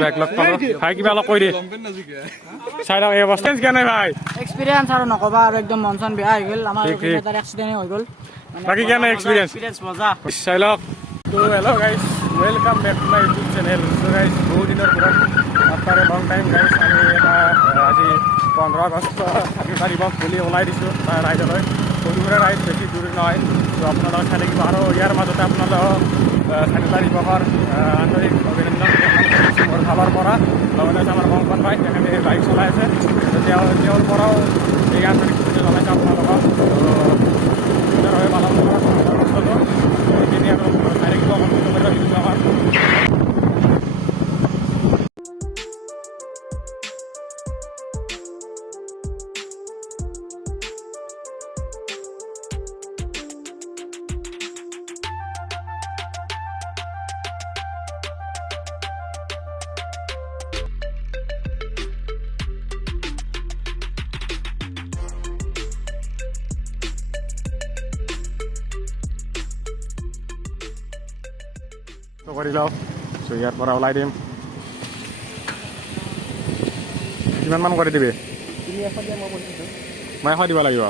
First bike লগ পালোঁ ভাই কিবা অলপ কৈ দিয়ে চাই লওক এই অৱস্থা কেনে ভাই এক্সপিৰিয়েঞ্চ আৰু নকবা আৰু একদম মন চন বেয়া হৈ গ'ল আমাৰ এটাৰ এক্সিডেণ্ট হৈ গ'ল বাকী কেনে এক্সপিৰিয়েঞ্চ মজা চাই লওক তো hello' guys welcome back to my YouTube channel so' guys বহু দিনৰ মূৰত after a long time guys আমি এটা আজি 15 আগষ্ট চাকি তাৰিখ বুলি ওলাই দিছোঁ তাৰ ৰাইডলৈ সৰুমুৰা ৰাইড বেছি দূৰ নহয় চ' আপোনালোকক চাই থাকিব আৰু ইয়াৰ মাজতে আপোনালোকক চাকি তাৰিখৰ আন্তৰিক অভিনন্দন মোৰ ফালৰ পৰা লগতে আছে আমাৰ কংকন ভাই তেখেতে বাইক চলাই আছে তেওঁৰ পৰাও এই আন্তৰিক শুভেচ্ছা জনাইছে আপোনালোকক সুন্দৰভাৱে পালন কৰা বস্তুটো এইখিনি আৰু চাই থাকিব আমাৰ কৰি লওঁ চ' ইয়াৰ পৰা ওলাই দিম কিমানমান কৰি দিবি মই এশ দিব লাগিব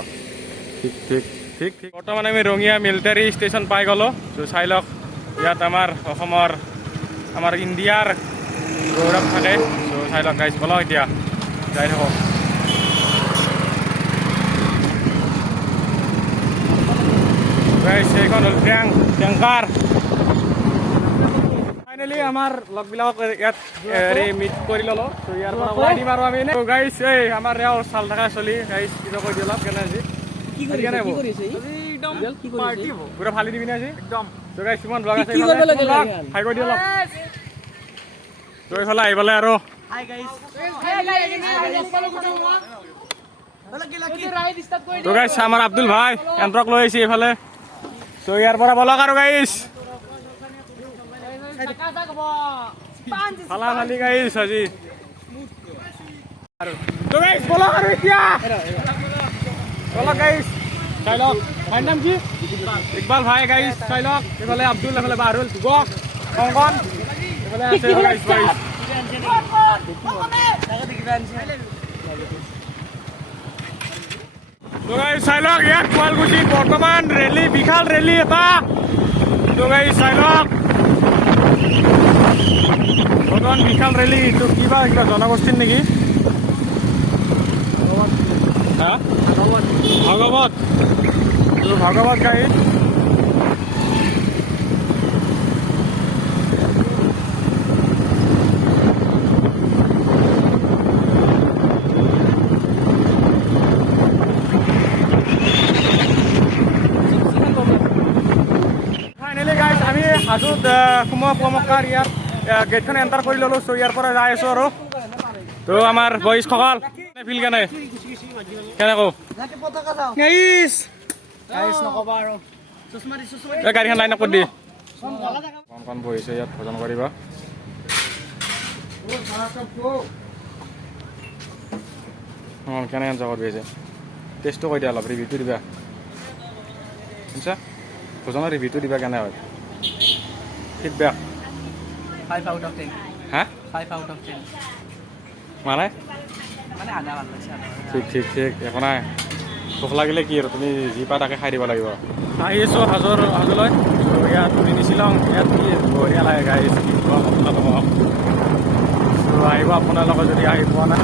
ঠিক ঠিক ঠিক ঠিক বৰ্তমান আমি ৰঙিয়া মিলিটাৰী ষ্টেচন পাই গ'লোঁ চ' চাই লওক ইয়াত আমাৰ অসমৰ আমাৰ ইণ্ডিয়াৰ গৌৰৱ থাকে চ' চাই লওক গাইজ ব'লক এতিয়া যাই থাকক গাইজ এইখন হ'ল টেংকাৰ ফাইনেলি আমাৰ লগবিলাকক ইয়াত মিট কৰি ল'লোঁ ত' ইয়াৰ পৰা ওলাই দিম আৰু আমি গাইছ এই আমাৰ ইয়াৰ চাল থকা চলি গাইছ কিবা কৈ দিওঁ অলপ কেনে আজি পুৰা ফালি দিবি আজি একদম ত' গাইছ কিমান ব্লগ আছে খাই কৈ দিওঁ অলপ ত' এইফালে আহিবলৈ আৰু ত' গাইছ আমাৰ আব্দুল ভাই এণ্ট্ৰক লৈ আহিছে এইফালে ত' ইয়াৰ পৰা বলক আৰু গাইছ ফালা ফালি গাইছ আজি তো গাইছ বলক আৰু এতিয়া বলক গাইছ চাই লওক ভাইৰ নাম কি ইকবাল ভাই গাইছ চাই লওক এইফালে আব্দুল এইফালে বাহৰুল কংকন এইফালে আছে গাইছ গাইছ তো গাইছ চাই লওক ইয়াত শুৱালকুছিত বৰ্তমান ৰেলী বিশাল ৰেলী এটা তো গাইছ চাই লওক বৰ্তমান বিশাল ৰেলী এইটো কিবা কিবা জনগোষ্ঠীৰ নেকি ভাগৱত ভাগৱত গাড়ী ফাইনেলি গাইজ আমি হাজোত সোমোৱা প্ৰমুখাৰ ইয়াত গেটখন এণ্টাৰ কৰি ল'লোঁ চ' ইয়াৰ পৰা যাই আছোঁ আৰু তো আমাৰ বয়সকল ফিল কেনে কওঁ গাড়ীখন লাইন আপ কৰি দি কণ বহিছে ইয়াত ভোজন কৰিব কেনে জগত বহিছে টেষ্টটো কৈ দিয়া অলপ ৰিভিউটো দিবা শুনিছা ভোজনৰ ৰিভিউটো দিবা কেনে হয় ফিডবেক 5 out of 10 হা 5 out of 10 মানে আধা ভাল লাগিছে ঠিক ঠিক ঠিক একো নাই ভোক লাগিলে কি আৰু তুমি যি পা তাকে খাই দিব লাগিব আহি আছোঁ হাজোলৈ ইয়াত মিনি শ্বিলং ইয়াত কি বঢ়িয়া লাগে গাড়ী আহিব আপোনালোকে যদি আহি পোৱা নাই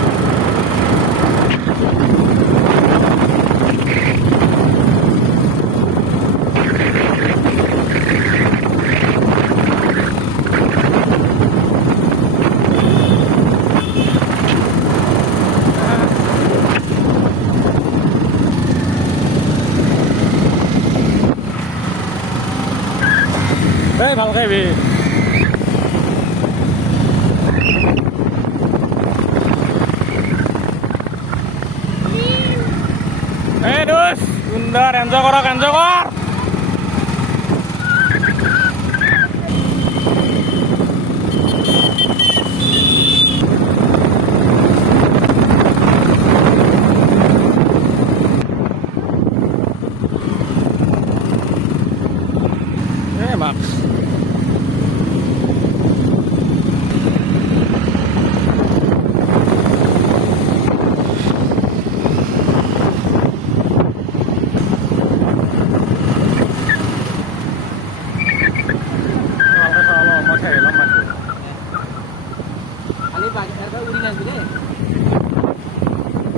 ভালকে বি এই দোষ সুন্দৰ এনজয় কৰক এনজয় কৰ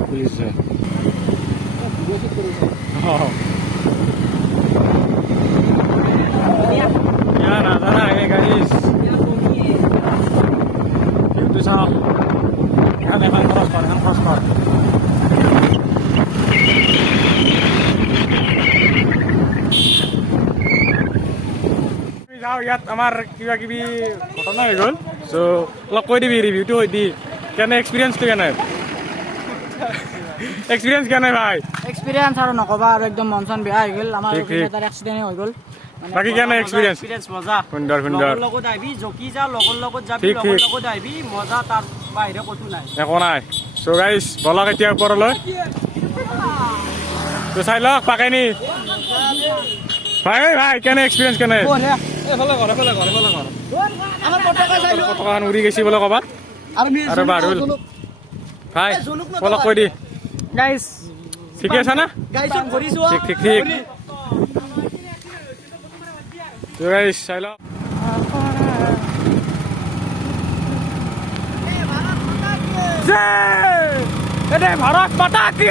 পুলিচ নাজানা গাইছ কিন্তু চাওঁ এখন খৰচ কৰ এখন খৰচ কৰ যাওঁ ইয়াত আমাৰ কিবা কিবি ঘটনা হৈ গ'ল চ' অলপ কৈ দিবি ৰিভিউটো কৈ দি কেনে এক্সপিৰিয়েঞ্চটো কেনে এক্সপিৰিয়েঞ্চ কেনে ভাই এক্সপিৰিয়েঞ্চ আৰু নক'বা আৰু একদম মন চন বেয়া হৈ গ'ল আমাৰ ঠিক, ঠিক। এটা এক্সিডেণ্ট হৈ গ'ল বাকী কেনে এক্সপিৰিয়েঞ্চ মজা সুন্দৰ সুন্দৰ লগৰ লগত আহিবি জকি যা লগৰ লগত যাবি ঠিক, লগৰ ঠিক। লগত আহিবি মজা তাৰ বাহিৰে ক'তো নাই একো নাই চ' গাইছ বলক এতিয়া ওপৰলৈ তো চাই লওক পাকে নি ভাই ভাই কেনে এক্সপিৰিয়েঞ্চ কেনে পতাকাখন উৰি গৈছে বোলে ক'ৰবাত আৰু বাৰুল ভাই বলক কৈ দি গাইছ ঠিকে আছে না ঠিক ঠিক ঠিক তো গাইছ চাই লওক ভাৰত মাতা কি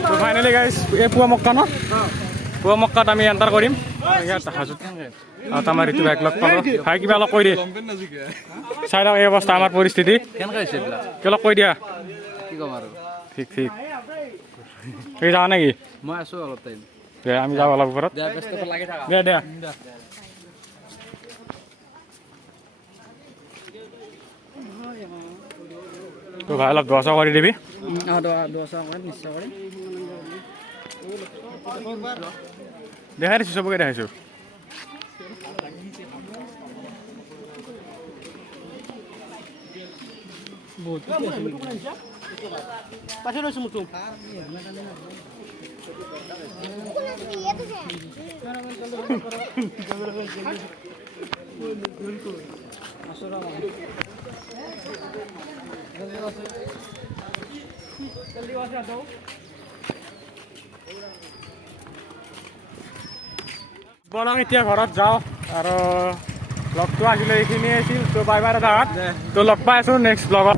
তো ফাইনেলি গাইছ এই পুৱা মক্কা ন পুৱা মক্কাত আমি এণ্টাৰ কৰিম ইয়াত হাজোত আমাৰ এইটো বাইক লগ পালোঁ ভাই কিবা অলপ কৈ দিয়ে চাই লওক এই অৱস্থা আমাৰ পৰিস্থিতি অলপ কৈ দিয়া ঠিক ঠিক তুমি যাওঁ নেকি মই আছো অলপ টাইম দে আমি যাওঁ অলপ ওপৰত দে দে তো ভাই অলপ দোৱা চোৱা কৰি দিবি নিশ্চয় কৰিম দেখাই দিছোঁ চবকে দেখাইছোঁ পাছত আছো মোক বলক এতিয়া ঘৰত যাওঁ আৰু লগটো আহিলে এইখিনিয়ে আছিল তো বাই বাই দাদা তো লগ পাই আছোঁ নেক্সট ব্লগত